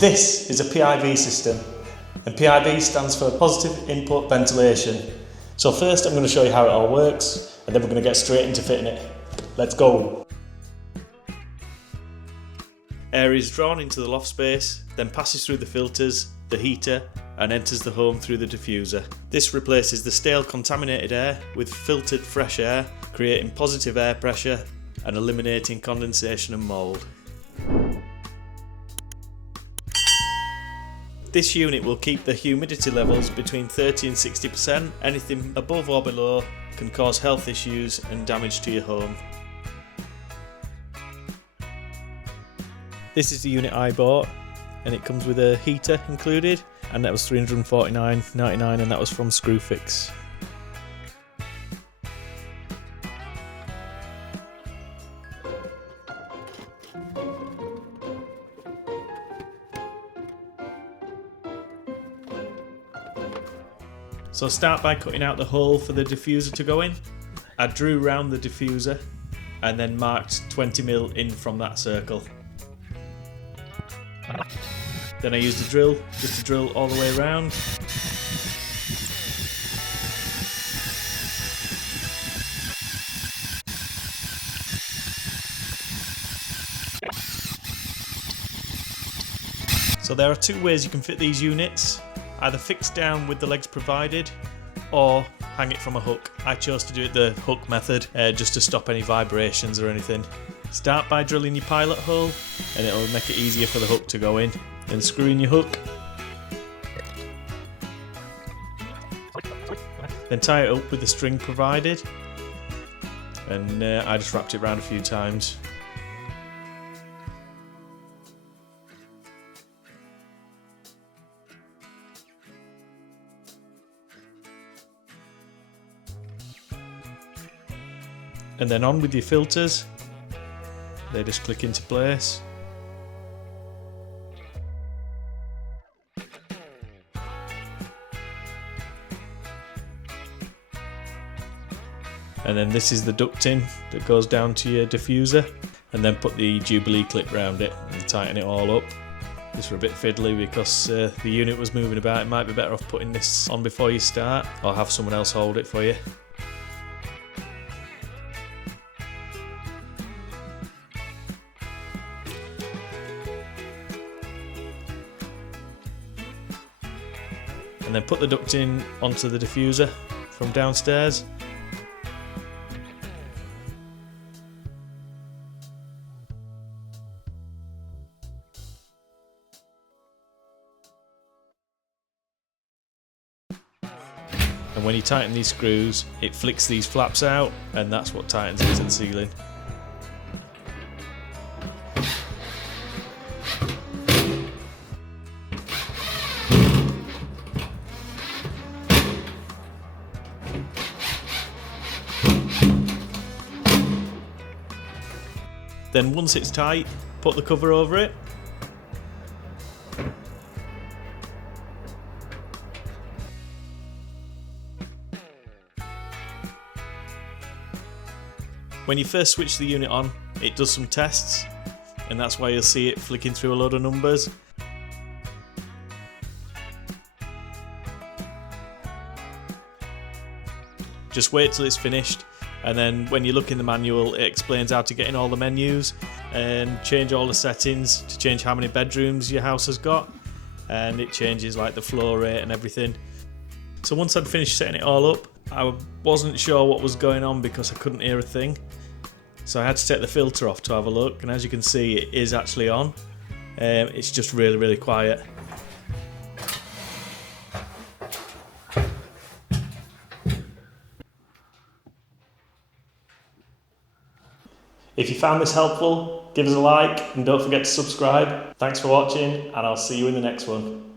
This is a PIV system, and PIV stands for positive input ventilation. So first I'm going to show you how it all works, and then we're going to get straight into fitting it. Let's go! Air is drawn into the loft space, then passes through the filters, the heater, and enters the home through the diffuser. This replaces the stale contaminated air with filtered fresh air, creating positive air pressure and eliminating condensation and mould. This unit will keep the humidity levels between 30 and 60%. Anything above or below can cause health issues and damage to your home. This is the unit I bought, and it comes with a heater included, and that was $349.99, and that was from Screwfix. So start by cutting out the hole for the diffuser to go in. I drew round the diffuser and then marked 20mm in from that circle. Then I used a drill just to drill all the way around. So there are two ways you can fit these units. Either fixed down with the legs provided, or hang it from a hook. I chose to do it the hook method, just to stop any vibrations or anything. Start by drilling your pilot hole, and it'll make it easier for the hook to go in. Then screw in your hook. Then tie it up with the string provided, and I just wrapped it around a few times. And then on with your filters, they just click into place. And then this is the ducting that goes down to your diffuser, and then put the Jubilee clip round it and tighten it all up. This were a bit fiddly because the unit was moving about. It might be better off putting this on before you start, or have someone else hold it for you. And then put the ducting onto the diffuser from downstairs. And when you tighten these screws, it flicks these flaps out, and that's what tightens it to the ceiling. Then once it's tight, put the cover over it. When you first switch the unit on, it does some tests, and that's why you'll see it flicking through a load of numbers. Just wait till it's finished, and then when you look in the manual, it explains how to get in all the menus and change all the settings to change how many bedrooms your house has got, and it changes like the flow rate and everything. So once I'd finished setting it all up, I wasn't sure what was going on because I couldn't hear a thing. So I had to take the filter off to have a look, and as you can see, it is actually on. It's just really quiet. If you found this helpful, give us a like and don't forget to subscribe. Thanks for watching, and I'll see you in the next one.